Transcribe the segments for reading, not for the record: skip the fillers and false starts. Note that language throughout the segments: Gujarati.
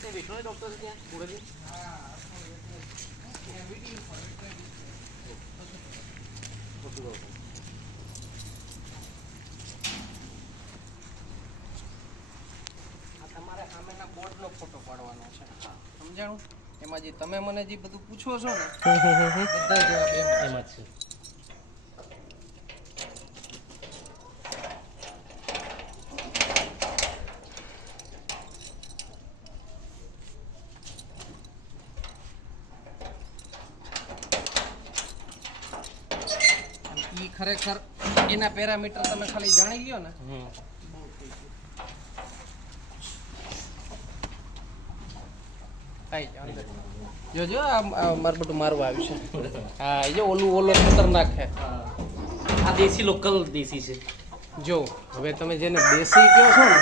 ત્યાં વેટનરી ડૉક્ટર ત્યાં બોરેલી તમારે સામેના બોર્ડનો ફોટો પાડવાનો છે સમજાણું એમાં જે તમે મને જે બધું પૂછો છો ને બધા જવાબ એમાં છે ખરેખર એના પેરામીટર તમે ખાલી જાણી લ્યો ને જોજો આ મારું બધું મારવા આવ્યું છે હા એ જો ઓલો ખતરનાક છે આ દેશી લોકલ દેશી છે જો હવે તમે જેને દેશી કહો છો ને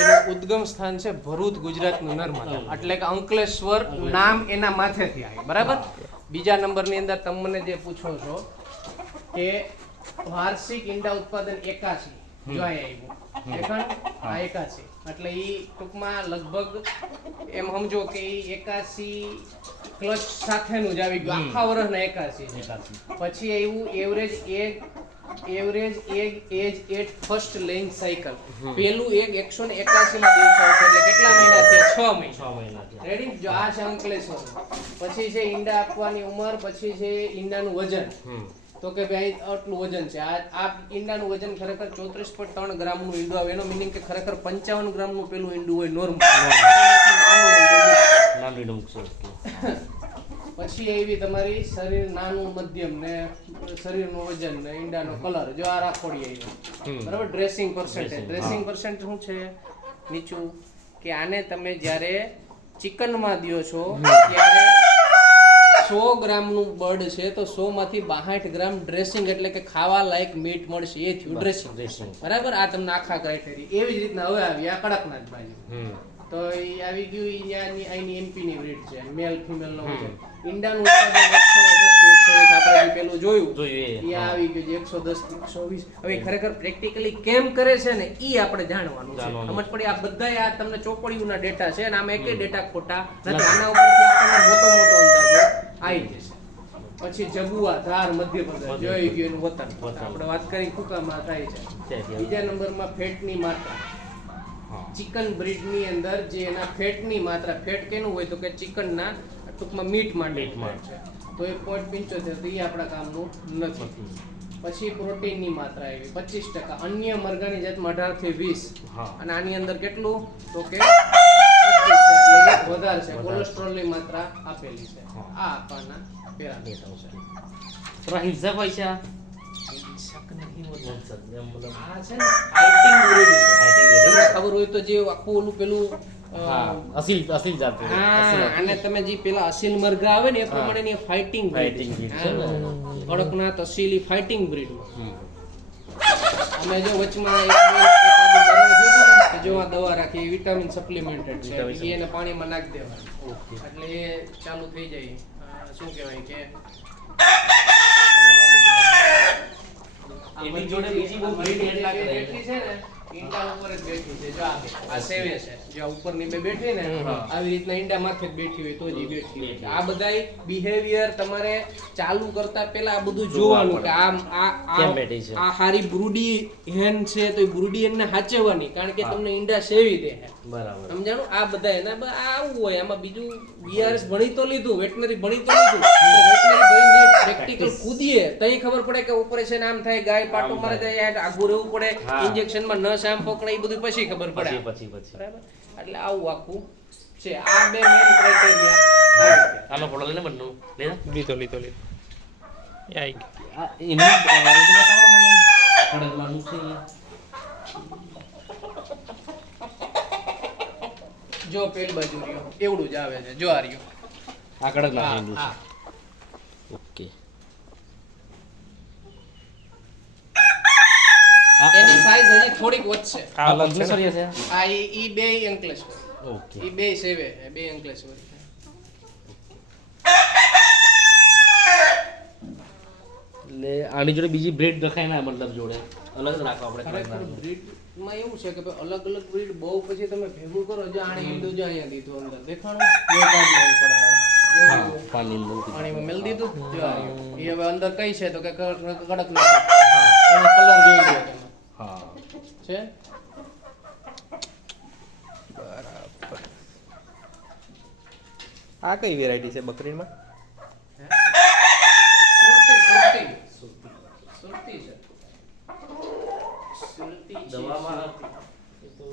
એનું ઉદ્ગમ સ્થાન છે ભરૂચ ગુજરાતનું નર્મદા એટલે કે અંકલેશ્વર નામ એના માથેથી આવ્યું બરાબર બીજા નંબરની અંદર તમે મને જે પૂછો છો કે વાર્ષિક ઈંડા ઉત્પાદન 81 જો આવ્યું આ 81 એટલે ઈ ટૂંકમાં લગભગ એમ સમજો કે ઈ 81 ક્લચ સાથેનું જ આવી ગયું આખા વર્ષના 81 પછી આવ્યું average age at first laying cycle પેલું એક 181 માં દિવસ આવશે એટલે કેટલા મહિના થયા 6 મહિના રેડી જો આ છે અંકલેશ્વર પછી છે ઈંડા આપવાની ઉંમર પછી છે ઈંડાનું વજન તો કે ભાઈ આટલું વજન છે આ ઈંડાનું વજન ખરેખર 34.3 ગ્રામનું ઈંડું આવે એનો મીનિંગ કે ખરેખર 55 ગ્રામનું પેલું ઈંડું હોય નોર્મલ નાનું ઈંડું પછી એવી તમારી શરીર નાનું મધ્યમ ને શરીરનું વજન ને ઈંડાનો કલર જો આ રાખોડી આવી બરાબર ડ્રેસિંગ પર્સન્ટેજ શું છે નીચું કે આને તમે જ્યારે ચિકનમાં દ્યો છો ત્યારે 100 ગ્રામનું બર્ડ છે તો 100 માંથી 62 ગ્રામ ડ્રેસિંગ એટલે કે ખાવા લાયક મીટ મળશે એ થયું ડ્રેસિંગ બરાબર આ તમને આખા ક્રાઇટેરિયા એવી જ રીતના હવે આવી આ કડકનાથ બાજુ તો એ આવી ગયું અહીંની એનપી ની બ્રીડ છે મેલ ફિમેલ નો છે ઈંડાનું ઉત્પાદન 110 આપણે પેલું જોયું એ આવી ગયું 110 120 હવે ખરેખર પ્રેક્ટિકલી કેમ કરે છે ને ઈ આપણે જાણવાનું છે સમજ પડી આ બધાય આ તમને ચોપડીઓના ડેટા છે અને આમાં એકેય ડેટા ખોટા નથી આના ઉપરથી આપણને મોટો અંદાજ આવી જશે પછી જબુઆ ધાર મધ્યપ્રદેશ જોઈ ગયું એનું વતન આપણે વાત કરી કુકામાં થાય છે બીજા નંબરમાં ફેટની માત્રા ચિકન બ્રીડ ની અંદર જે એના ફેટની માત્રા ફેટ કેનું હોય તો કે ચિકનના ટૂંકમાં મીટ માટે છે તો એ 0.75 તો એ આપણા કામનું નથી પછી પ્રોટીનની માત્રા આવી 25% અન્ય મરઘાની જાતમાં 18 થી 20 અને આની અંદર કેટલું તો કે 25 એટલે વધારે છે કોલેસ્ટ્રોલની માત્રા આપેલી છે આ આપવાના પેરામીટર છે થોડા હિંસા પૈસા ખબર હોય તો જે આખું ઓલું પેલું અસીલ જાત અને તમે જે પેલા અસીલ મરઘા આવે ને એ પ્રમાણેની ફાઇટિંગ બ્રીડ છે કડકનાથ અસીલી ફાઇટિંગ બ્રીડ અને જો વચમાં જો આ દવા રાખી વિટામિન સપ્લિમેન્ટેડ છે એને પાણીમાં નાખી દેવાનું એટલે એ ચાલુ થઈ જાય શું કહેવાય કે એની જોડે બીજી બહુ બ્રીડ એટલા બેઠી છે ને ઈંડા ઉપર જ બેઠી છે જો આ સેવે છે જો ઉપરની બે બેઠી ને આવી રીતના ઈંડા માથે જ બેઠી હોય તો જ બેઠી હોય આ બધાય બિહેવિયર તમારે ચાલુ કરતા પહેલા આ બધું જોવાનું કે આ હારી બ્રુડી હેન છે તો એ બ્રુડી હેન ને સાચવવાની કારણ કે તમને ઈંડા સેવી દે બરાબર સમજાણું આ બધા એના આવું હોય આમાં બીજું બીઆરએસ ભણી તો લીધું વેટનરી ભણી તો લીધું વેટનરી ભણીને પ્રેક્ટિકલ કૂદીએ તઈ ખબર પડે કે ઓપરેશન આમ થાય ગાય પાટો મારે જાય આગું રહેવું પડે ઇન્જેક્શનમાં ન શામ પકડે એ બધું પછી ખબર પડે પછી બરાબર એટલે આવું આખું છે આ બે મેઈન ક્રાઇટેરિયા આનો ફોટો લઈને બન્નું લીધો એ આવી એનું કડકલાનું છે જો પેલ બાજુ રહ્યો એવડું જ આવે છે જો આ રહ્યો આ કડકલાનું છે ઓકે એની સાઈઝ હજી થોડીક વધશે આ અંકલેશ્વર છે આ ઈ બે અંકલેશ્વર ઓકે ઈ બે સેવે બે અંકલેશ્વર એટલે આની જોડે બીજી બ્રેડ રખાય ના મતલબ જોડે અલગ જ રાખો આપણે ખરેખર કડકનાથ. બ્રીડમાં એવું છે કે ભાઈ અલગ અલગ બ્રીડ બહુ પછી તમે ભેગું કરો જો આને ઈંડું જો અહીંયા દીધું અંદર દેખાણું જો કાઢી લેવું પડે હવે. હા જો પાણી બહુ પાણીમાં મેલ દીધું જો આવ્યું. એ હવે અંદર કઈ છે તો કે કડક નાખો એનો કલર જોઈ લો તમે હા છે આ કઈ વેરાયટી છે બકરીમાં? સુરતી સુરતી સુરતી છે સુરતી છે, દવામાં સુરતી. એ તો